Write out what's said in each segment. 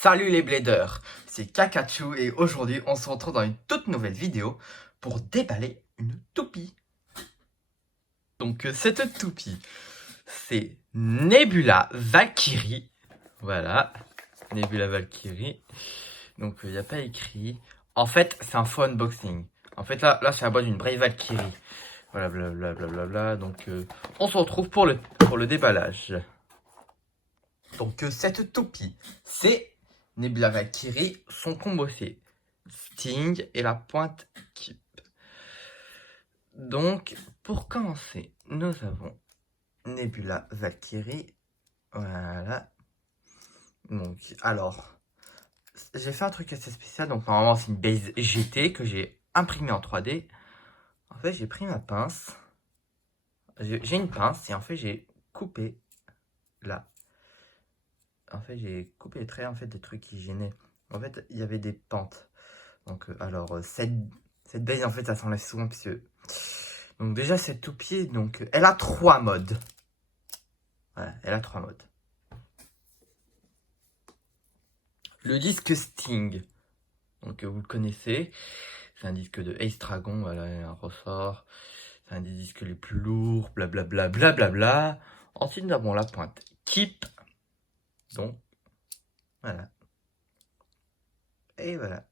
Salut les bladers, c'est Kakachu et aujourd'hui on se retrouve dans une toute nouvelle vidéo pour déballer une toupie. Donc cette toupie, c'est Nebula Valkyrie. Voilà, Nebula Valkyrie. Donc il n'y a pas écrit. En fait, c'est un faux unboxing. En fait là c'est la boîte d'une Brave Valkyrie. Voilà, blablabla. Donc on se retrouve pour le déballage. Donc cette toupie, c'est Nebula Valkyrie, son combo c'est Sting et la pointe Keep. Donc pour commencer, nous avons Nebula Valkyrie. Voilà. Donc alors, j'ai fait un truc assez spécial. Donc normalement c'est une base GT que j'ai imprimée en 3D. En fait j'ai pris ma pince. J'ai une pince et en fait j'ai coupé là. En fait, j'ai coupé les traits en fait des trucs qui gênaient. En fait, il y avait des pentes. Donc, alors, cette base, en fait, ça s'enlève souvent, puisque... Donc, déjà, cette toupie, donc, elle a 3 modes. Voilà, elle a 3 modes. Le disque Sting. Donc, vous le connaissez. C'est un disque de Ace Dragon, voilà, un ressort. C'est un des disques les plus lourds, blablabla, blablabla. Ensuite, nous avons la pointe Keep. Donc, voilà. Et voilà.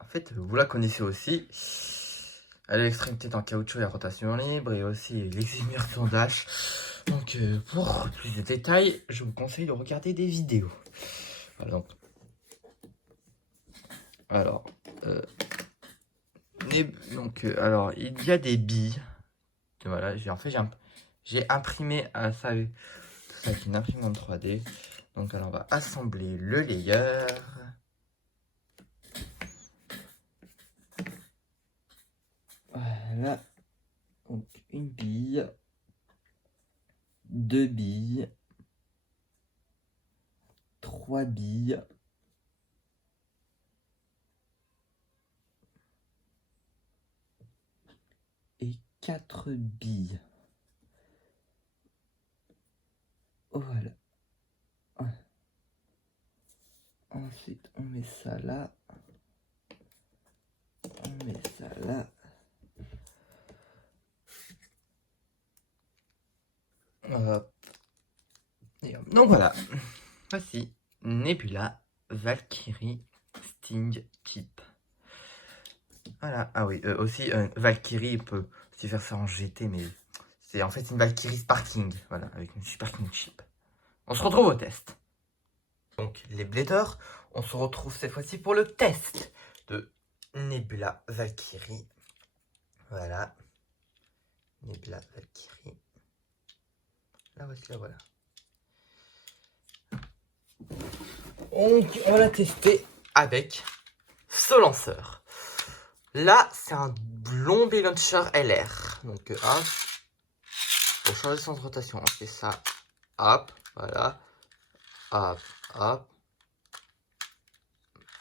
En fait, vous la connaissez aussi. Elle a l'extrémité en caoutchouc et la rotation libre. Et aussi l'eximmersion dash. Donc, pour plus de détails, je vous conseille de regarder des vidéos. Voilà, alors, alors, il y a des billes. Voilà, j'ai imprimé à ça avec une imprimante 3D. Donc, alors, on va assembler le layer. Voilà. Donc, une bille. 2 billes. 3 billes. Et 4 billes. Voilà. Ensuite, on met ça là. On met ça là. Hop. Et hop. Donc voilà. Voici Nebula Valkyrie Sting Keep. Voilà. Ah oui, aussi Valkyrie peut aussi faire ça en GT, mais c'est en fait une Valkyrie Sparking. Voilà, avec une Sparking Chip. On se retrouve au test. Donc les bladers, on se retrouve cette fois-ci pour le test de Nebula Valkyrie. Voilà. Nebula Valkyrie. La voici, la voilà. Donc, on va la tester avec ce lanceur. Là, c'est un Blondie Launcher LR. Donc, hop. Pour changer le sens de rotation, on fait ça. Hop, voilà. Hop, hop.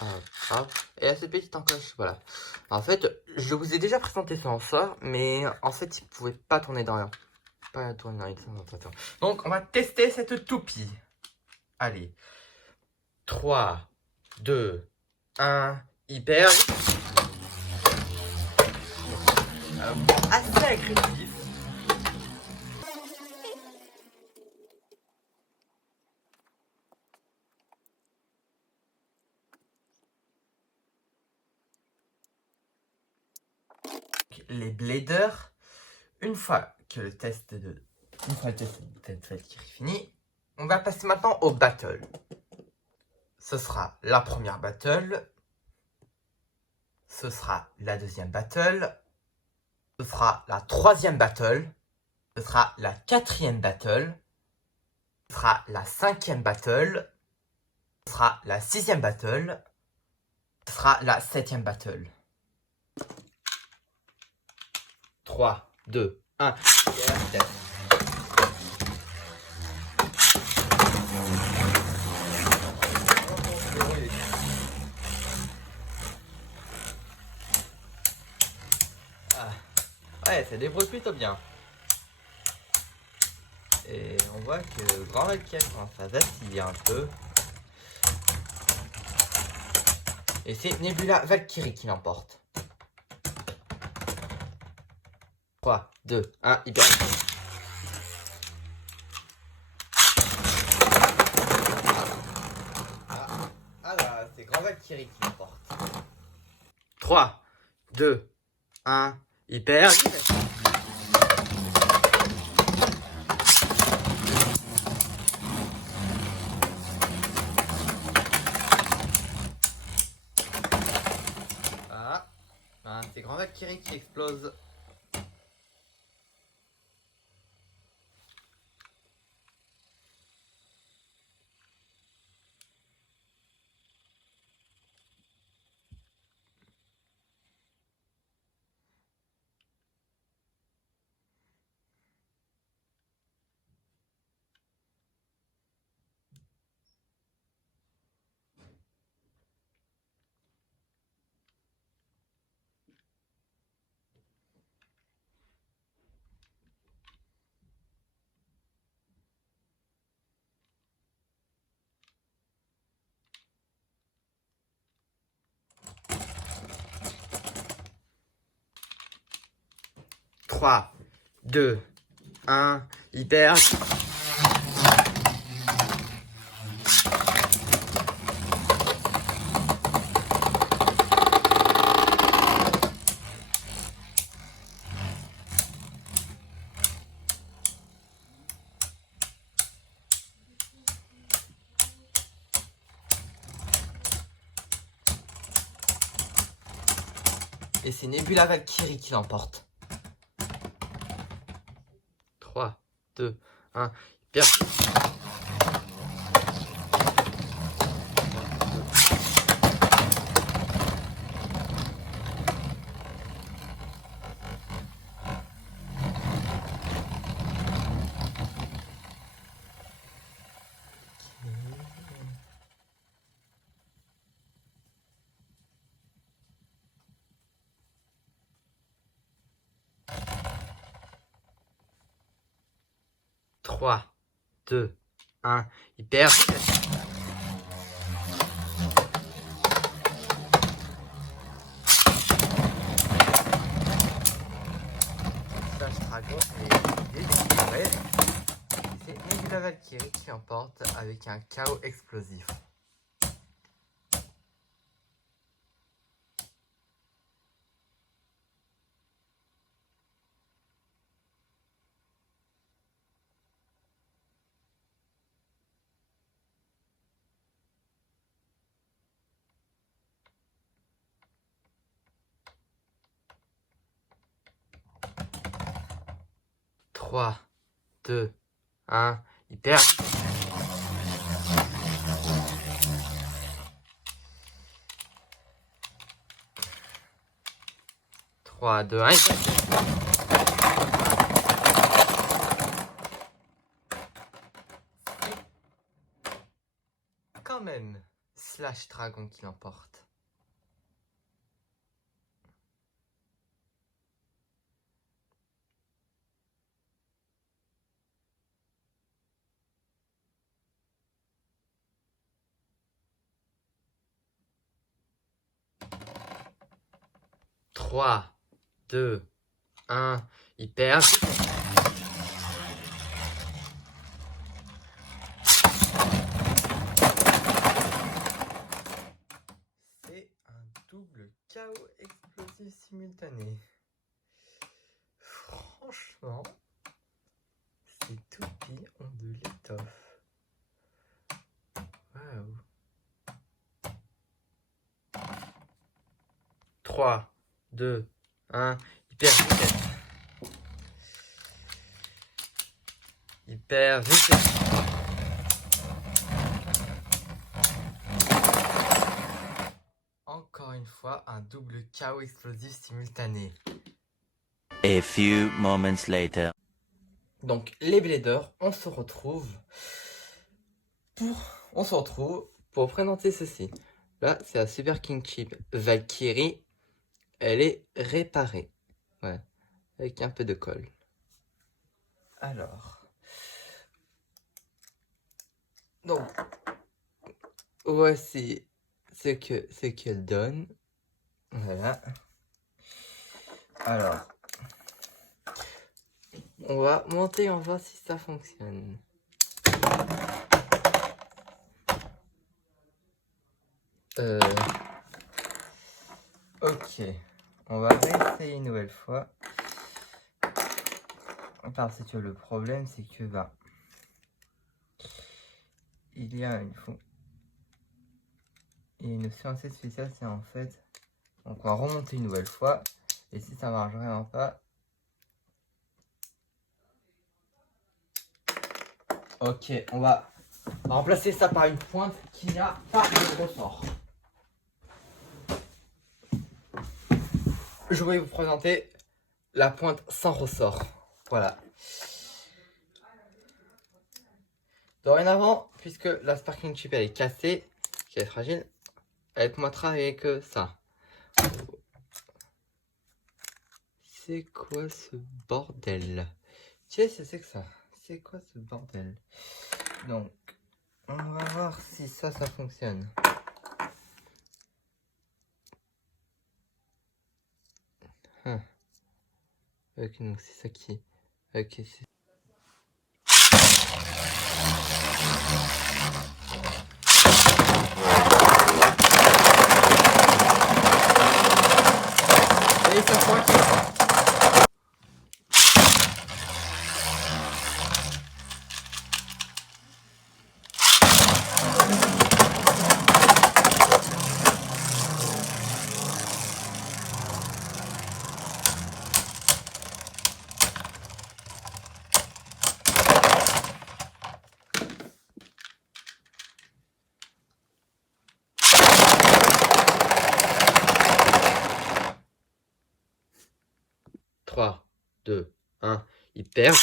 Hop, hop. Et à cette petite encoche, voilà. En fait, je vous ai déjà présenté ce lanceur, mais en fait, il ne pouvait pas tourner dans rien. Pas tourner dans rien. Donc, on va tester cette toupie. Allez. 3, 2, 1, hyper. Assez agressif. Les bladers, une fois que le test de Valkyrie est fini, on va passer maintenant au battle. Ce sera la première battle, ce sera la deuxième battle, ce sera la troisième battle, ce sera la quatrième battle, ce sera la cinquième battle, ce sera la sixième battle, ce sera la septième battle. 3, 2, 1, test. Ouais, ça débrouille plutôt bien. Et on voit que le grand Valkyrie commence à vaciller un peu. Et c'est Nebula Valkyrie qui l'emporte. 3, 2, 1, hyper. Ah là, c'est Grand Valkyrie qui l'emporte. 3, 2, 1, hyper. Ah, c'est Grand Valkyrie qui explose. 3, 2, 1, hyper. Et c'est Nebula Valkyrie qui l'emporte. 3, 2, 1, hyper. 3, 2, 1, hyper. Slash Dragon est délivré. C'est Nebula Valkyrie qui emporte avec un chaos explosif. 3, 2, 1, hyper. 3, 2, 1, hyper. Quand même, Slash Dragon qui l'emporte. 3, 2, 1, hyper. C'est un double chaos explosif simultané. Franchement, ces toupies ont de l'étoffe. Waouh. 3, 2, 1, hyper vitesse. Hyper vitesse. Encore une fois, un double chaos explosif simultané. A few moments later. Donc les bladers, on se retrouve pour présenter ceci. Là, c'est la Super King Chip Valkyrie. Elle est réparée. Ouais, avec un peu de colle. Alors. Donc, voici ce qu'elle donne. Voilà. Alors, on va monter, on va voir si ça fonctionne. Ok, on va réessayer une nouvelle fois. Parce que le problème, c'est que il y a une notion assez spéciale, c'est en fait. Donc on va remonter une nouvelle fois. Et si ça marche vraiment pas. Ok, on va remplacer ça par une pointe qui n'a pas de ressort. Je vais vous présenter la pointe sans ressort. Voilà. Dorénavant, puisque la sparking chip elle est cassée, elle est fragile, elle va moins travailler que ça. C'est quoi ce bordel? Qu'est-ce que c'est que ça? C'est quoi ce bordel? Donc, on va voir si ça fonctionne. Ok, donc c'est ça qui... Ok, c'est... Et ça fonctionne. 3, 2, 1, il perd.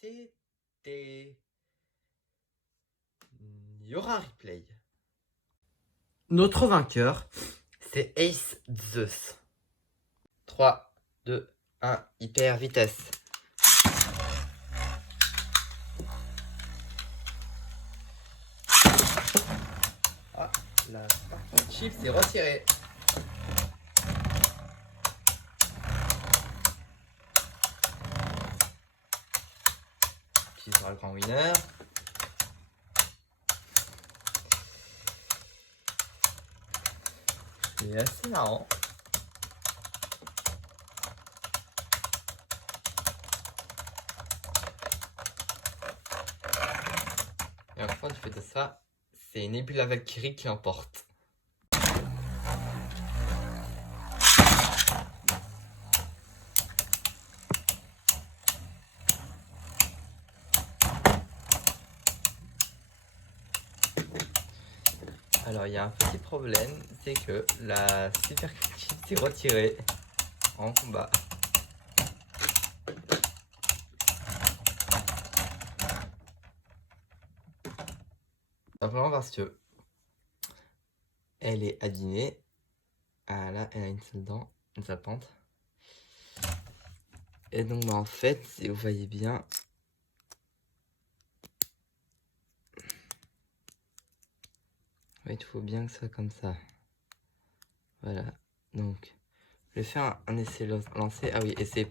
C'était... Il y aura un replay. Notre vainqueur, c'est Ace Zeus. 3, 2, 1, hyper vitesse. Ah, la chip s'est retirée. Qui sera le grand winner? C'est assez marrant. Et enfin, du fait de ça, c'est Nebula Valkyrie qui emporte. Alors, il y a un petit problème, c'est que la Super Chip s'est retirée en combat. Simplement parce que elle est abîmée. Ah là, elle a une seule dent, une seule pente. Et donc, en fait, si vous voyez bien, il faut bien que ça soit comme ça. Voilà. Donc, je vais faire un essai lancé. Ah oui, et c'est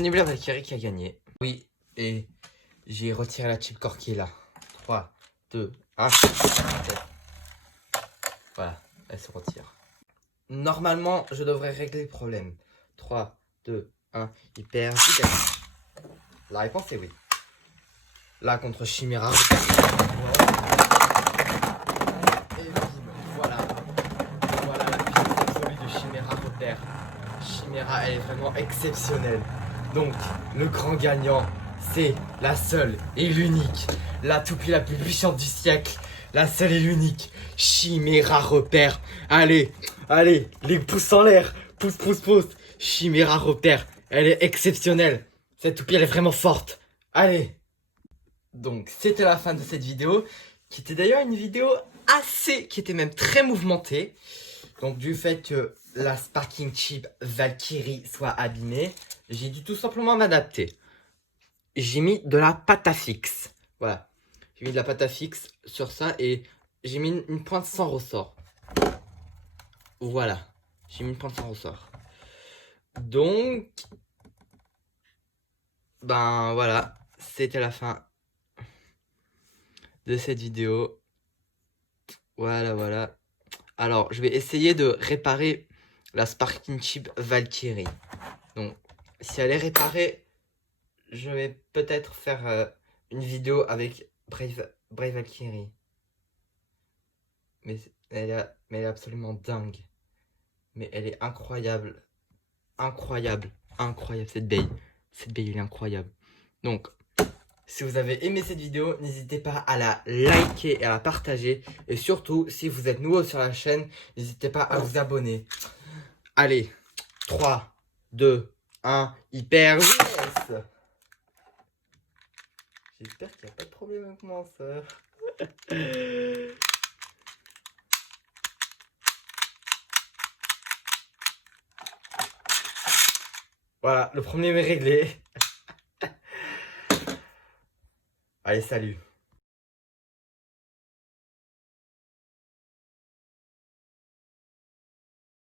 Nebula Valkyrie qui a gagné. Oui, et j'ai retiré la chip core qui est là. 3, 2, 1. Voilà, elle se retire. Normalement, je devrais régler le problème. 3, 2, 1, hyper vitesse. La réponse est oui. Là, contre Chimera. Et bim, voilà. Voilà la puissance absolue de Chimera repère. Chimera, elle est vraiment exceptionnelle. Donc, le grand gagnant, c'est la seule et l'unique. La toupie la plus puissante du siècle. La seule et l'unique. Chimera repère. Allez, allez, les pouces en l'air. Pouce, pouce, pouce. Chimera repère. Elle est exceptionnelle. Cette toupie, elle est vraiment forte. Allez. Donc, c'était la fin de cette vidéo. Qui était d'ailleurs une vidéo qui était même très mouvementée. Donc, du fait que la Sparking Chip Valkyrie soit abîmée, j'ai dû tout simplement m'adapter. j'ai mis de la pâte à fixe. Voilà. J'ai mis de la pâte à fixe sur ça et j'ai mis une pointe sans ressort. Voilà. J'ai mis une pointe sans ressort. Donc, ben voilà. C'était la fin de cette vidéo. Voilà, voilà. Alors, je vais essayer de réparer la Sparking Chip Valkyrie. Donc, si elle est réparée, je vais peut-être faire une vidéo avec Brave Valkyrie. Mais mais elle est absolument dingue. Mais elle est incroyable. Incroyable. Incroyable cette baie. Cette baie, elle est incroyable. Donc, si vous avez aimé cette vidéo, n'hésitez pas à la liker et à la partager. Et surtout, si vous êtes nouveau sur la chaîne, n'hésitez pas à vous abonner. Allez, 3, 2, 1, hyper yes. J'espère qu'il n'y a pas de problème avec mon soeur. Voilà, le premier est réglé. Allez, salut.